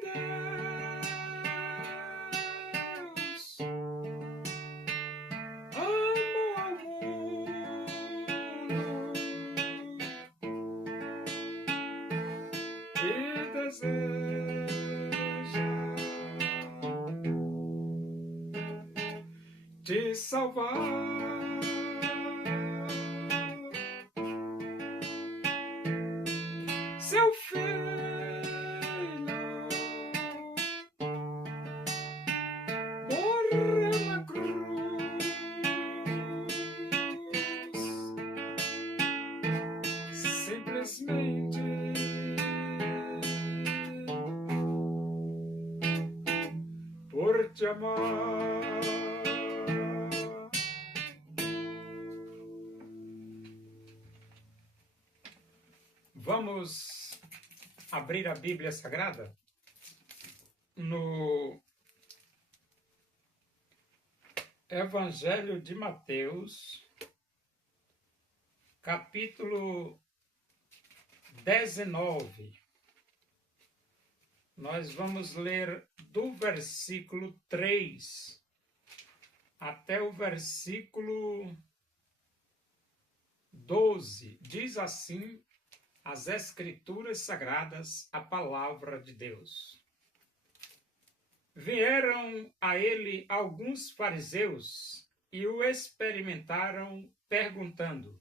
Deus amou ao mundo e deseja te salvar. Seu filho morreu na cruz, simplesmente por te amar. Vamos abrir a Bíblia Sagrada no Evangelho de Mateus, capítulo 19. Nós vamos ler do versículo 3 até o versículo 12. Diz assim as Escrituras Sagradas, a palavra de Deus. Vieram a ele alguns fariseus e o experimentaram, perguntando.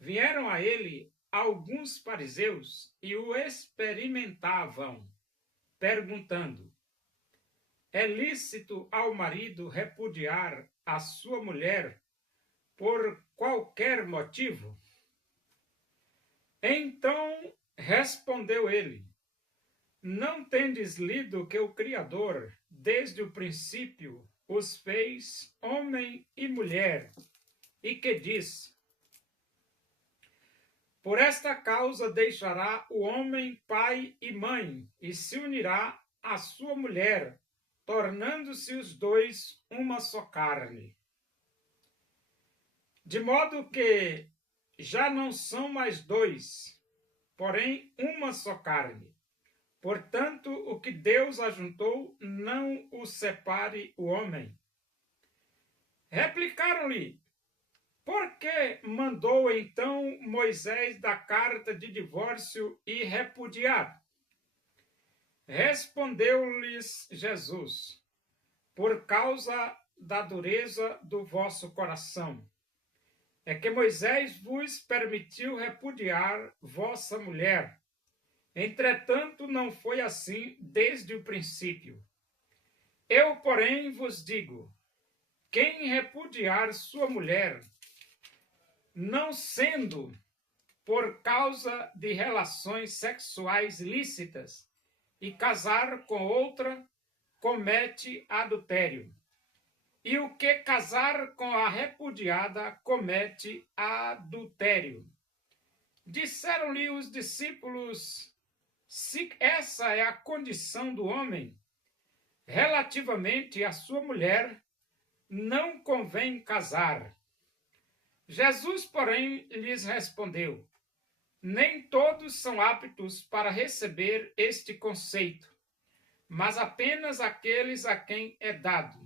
Vieram a ele alguns fariseus e o experimentavam, perguntando. É lícito ao marido repudiar a sua mulher por qualquer motivo? Então respondeu ele. Não tendes lido que o Criador, desde o princípio, os fez homem e mulher, e que diz: por esta causa deixará o homem pai e mãe, e se unirá à sua mulher, tornando-se os dois uma só carne. De modo que já não são mais dois, porém uma só carne. Portanto, o que Deus ajuntou, não o separe o homem. Replicaram-lhe: por que mandou então Moisés dar carta de divórcio e repudiar? Respondeu-lhes Jesus: por causa da dureza do vosso coração. É que Moisés vos permitiu repudiar vossa mulher. Entretanto, não foi assim desde o princípio. Eu, porém, vos digo, quem repudiar sua mulher, não sendo por causa de relações sexuais lícitas, e casar com outra, comete adultério. E o que casar com a repudiada, comete adultério. Disseram-lhe os discípulos: se essa é a condição do homem, relativamente à sua mulher, não convém casar. Jesus, porém, lhes respondeu: nem todos são aptos para receber este conceito, mas apenas aqueles a quem é dado.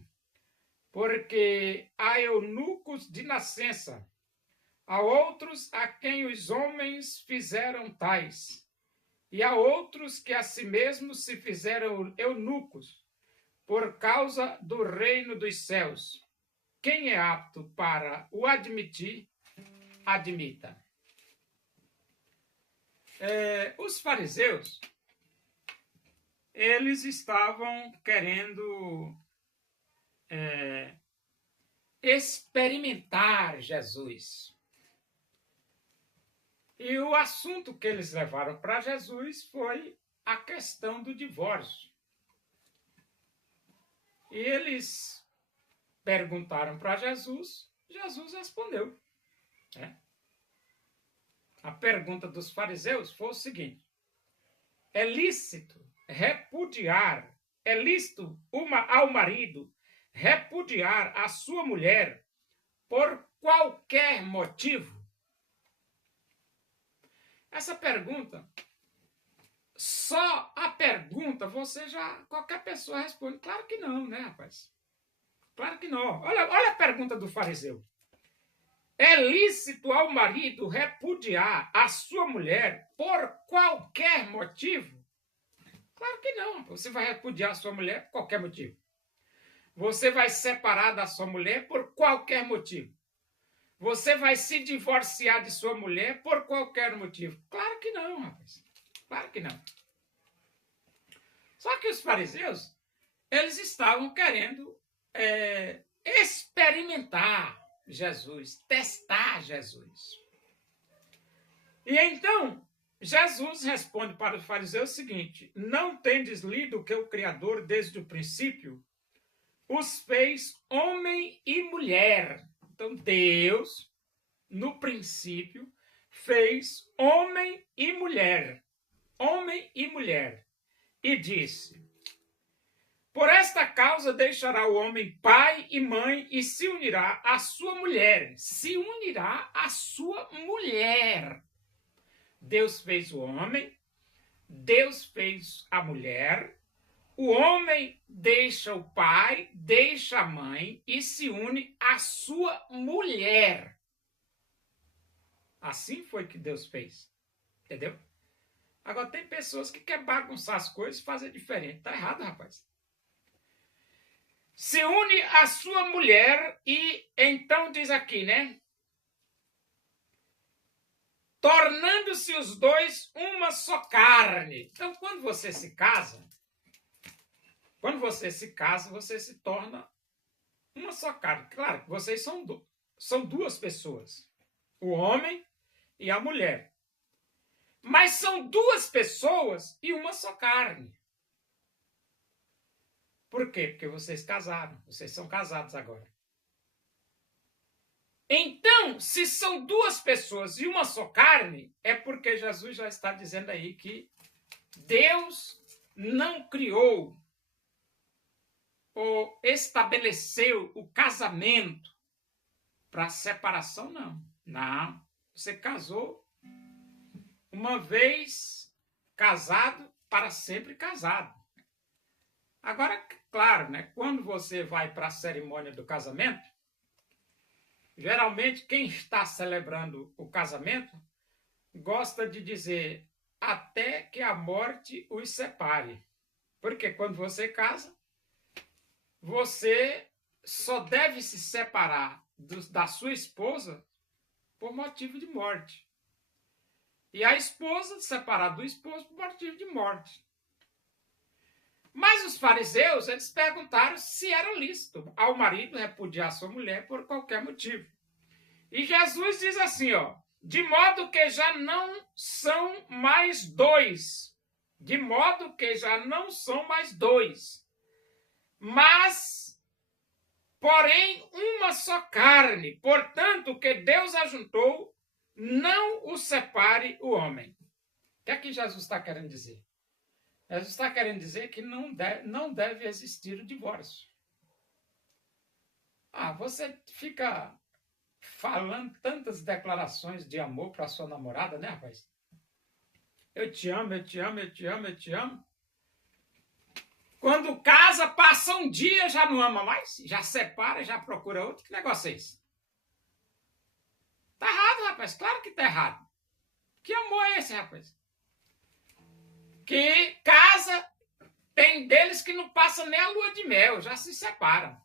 Porque há eunucos de nascença, há outros a quem os homens fizeram tais, e há outros que a si mesmos se fizeram eunucos, por causa do reino dos céus. Quem é apto para o admitir, admita. Os fariseus, eles estavam querendo experimentar Jesus. E o assunto que eles levaram para Jesus foi a questão do divórcio. E eles perguntaram para Jesus, Jesus respondeu. A pergunta dos fariseus foi o seguinte: é lícito repudiar, é lícito ao marido repudiar a sua mulher por qualquer motivo? Essa pergunta só a pergunta, qualquer pessoa responde. Claro que não, né, rapaz? Claro que não. Olha a pergunta do fariseu. É lícito ao marido repudiar a sua mulher por qualquer motivo? Claro que não. Você vai repudiar a sua mulher por qualquer motivo. Você vai separar da sua mulher por qualquer motivo. Você vai se divorciar de sua mulher por qualquer motivo. Claro que não, rapaz. Claro que não. Só que os fariseus, eles estavam querendo experimentar Jesus, testar Jesus. E então, Jesus responde para os fariseus o seguinte: não tendes lido que o Criador, desde o princípio, os fez homem e mulher. Então, Deus, no princípio, fez homem e mulher. Homem e mulher. E disse: por esta causa deixará o homem pai e mãe e se unirá à sua mulher. Se unirá à sua mulher. Deus fez o homem, Deus fez a mulher. O homem deixa o pai, deixa a mãe e se une à sua mulher. Assim foi que Deus fez. Entendeu? Agora tem pessoas que querem bagunçar as coisas e fazer diferente. Tá errado, rapaz. Se une à sua mulher e então diz aqui, né? Tornando-se os dois uma só carne. Então, quando você se casa, você se torna uma só carne. Claro que vocês são duas pessoas. O homem e a mulher. Mas são duas pessoas e uma só carne. Por quê? Porque vocês casaram. Vocês são casados agora. Então, se são duas pessoas e uma só carne, é porque Jesus já está dizendo aí que Deus não criou ou estabeleceu o casamento para separação, não. Não. Você casou uma vez casado, para sempre casado. Agora, claro, né? Quando você vai para a cerimônia do casamento, geralmente quem está celebrando o casamento gosta de dizer até que a morte os separe. Porque quando você casa, você só deve se separar da sua esposa por motivo de morte. E a esposa separar do esposo por motivo de morte. Mas os fariseus, eles perguntaram se era lícito ao marido repudiar sua mulher por qualquer motivo. E Jesus diz assim, ó, de modo que já não são mais dois. De modo que já não são mais dois. Mas, porém, uma só carne. Portanto, que Deus ajuntou, não o separe o homem. O que é que Jesus está querendo dizer? Jesus está querendo dizer que não deve existir o divórcio. Você fica falando tantas declarações de amor para sua namorada, né, rapaz? Eu te amo, eu te amo, eu te amo, eu te amo. Quando casa, passa um dia, já não ama mais, já separa, já procura outro. Que negócio é esse? Tá errado, rapaz. Claro que tá errado. Que amor é esse, rapaz? Que casa, tem deles que não passa nem a lua de mel, já se separam.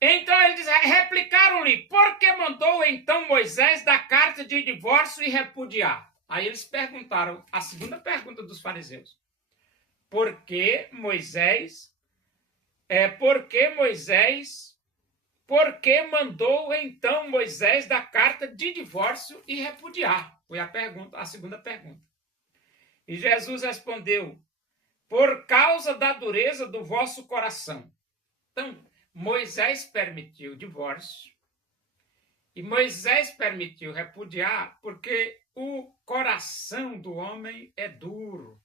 Então ele diz, replicaram-lhe, por que mandou então Moisés dar carta de divórcio e repudiar? Aí eles perguntaram, a segunda pergunta dos fariseus. Por que mandou então Moisés dar carta de divórcio e repudiar? Foi a segunda pergunta. E Jesus respondeu, por causa da dureza do vosso coração. Então, Moisés permitiu o divórcio e Moisés permitiu repudiar porque o coração do homem é duro.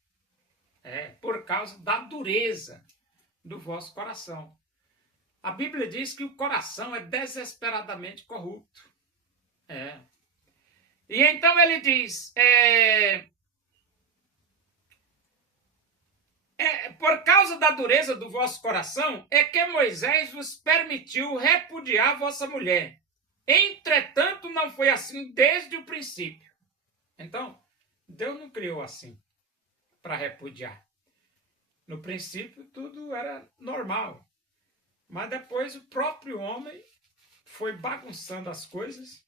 Por causa da dureza do vosso coração. A Bíblia diz que o coração é desesperadamente corrupto. E então ele diz, por causa da dureza do vosso coração, é que Moisés vos permitiu repudiar vossa mulher. Entretanto, não foi assim desde o princípio. Então, Deus não criou assim para repudiar. No princípio, tudo era normal. Mas depois o próprio homem foi bagunçando as coisas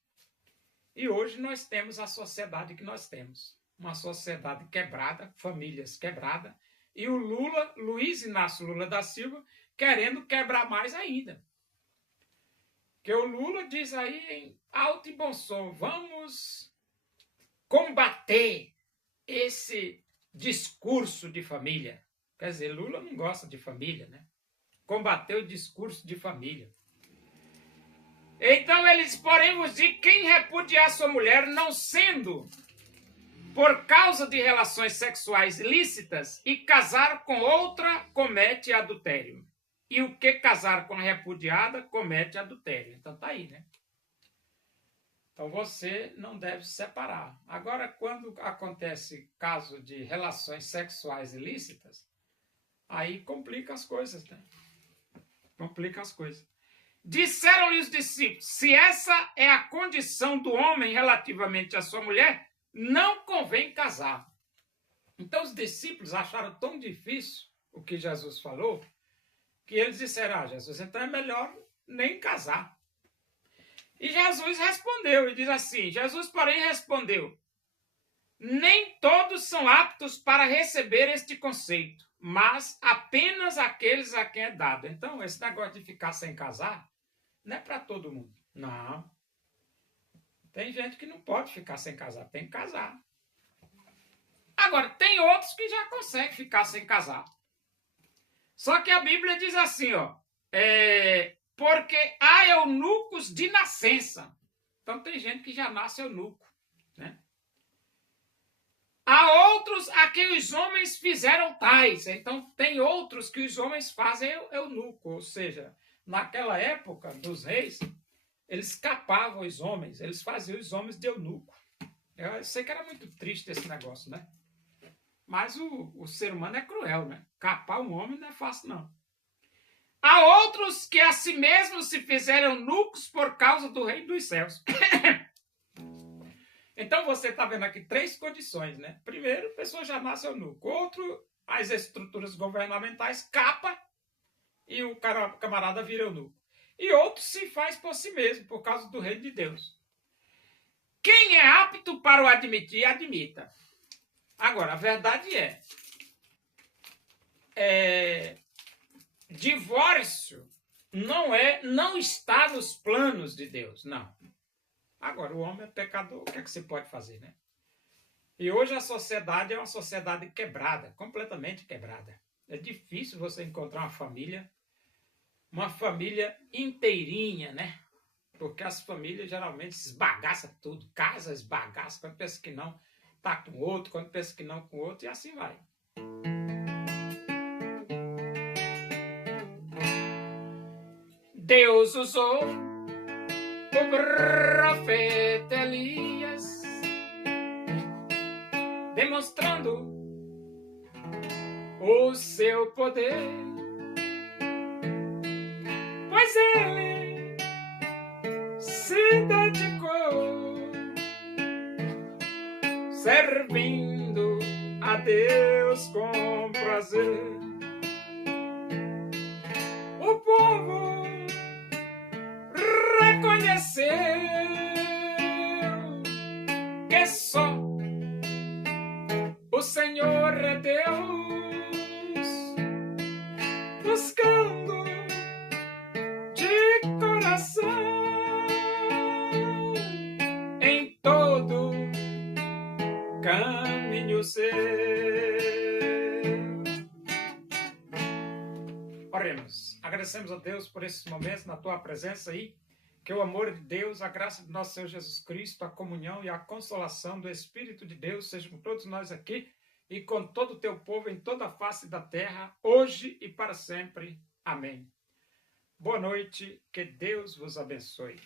e hoje nós temos a sociedade que nós temos. Uma sociedade quebrada, famílias quebradas, e o Luiz Inácio Lula da Silva, querendo quebrar mais ainda. Que o Lula diz aí em alto e bom som, vamos combater esse discurso de família. Quer dizer, Lula não gosta de família, né? Combater o discurso de família. Então eles, porém, vos digo, quem repudiar sua mulher, não sendo por causa de relações sexuais lícitas, e casar com outra, comete adultério. E o que casar com a repudiada, comete adultério. Então tá aí, né? Então você não deve se separar. Agora, quando acontece caso de relações sexuais ilícitas, aí complica as coisas, né? Complica as coisas. Disseram-lhe os discípulos, se essa é a condição do homem relativamente à sua mulher, não convém casar. Então os discípulos acharam tão difícil o que Jesus falou, que eles disseram, Jesus, então é melhor nem casar. E Jesus respondeu, e diz assim, Jesus, porém, respondeu, nem todos são aptos para receber este conceito, mas apenas aqueles a quem é dado. Então, esse negócio de ficar sem casar, não é para todo mundo. Não. Tem gente que não pode ficar sem casar, tem que casar. Agora, tem outros que já conseguem ficar sem casar. Só que a Bíblia diz assim, ó, porque há eunucos de nascença. Então tem gente que já nasce eunuco, né? Há outros a quem os homens fizeram tais. Então tem outros que os homens fazem eunuco, ou seja, naquela época dos reis, eles capavam os homens, eles faziam os homens de eunuco. Eu sei que era muito triste esse negócio, né? Mas o ser humano é cruel, né? Capar um homem não é fácil, não. Há outros que a si mesmos se fizeram eunucos por causa do reino dos céus. Então você está vendo aqui 3 condições, né? Primeiro, a pessoa já nasce eunuco. Outro, as estruturas governamentais capa e o camarada vira eunuco. E outro se faz por si mesmo, por causa do reino de Deus. Quem é apto para o admitir, admita. Agora, a verdade divórcio não está nos planos de Deus, não. Agora, o homem é pecador, o que é que você pode fazer, né? E hoje a sociedade é uma sociedade quebrada, completamente quebrada. É difícil você encontrar uma família inteirinha, né? Porque as famílias geralmente se esbagaçam tudo, casa esbagaça, quando pensa que não, tá com outro, quando pensa que não, com outro, e assim vai. Deus usou o profeta Elias, demonstrando o seu poder, pois ele se dedicou servindo a Deus com prazer. O povo reconheceu que só o Senhor é Deus, buscando de coração em todo caminho seu. Oremos. Agradecemos a Deus por esses momentos na tua presença aí. Que o amor de Deus, a graça de nosso Senhor Jesus Cristo, a comunhão e a consolação do Espírito de Deus seja com todos nós aqui e com todo o teu povo em toda a face da terra, hoje e para sempre. Amém. Boa noite, que Deus vos abençoe.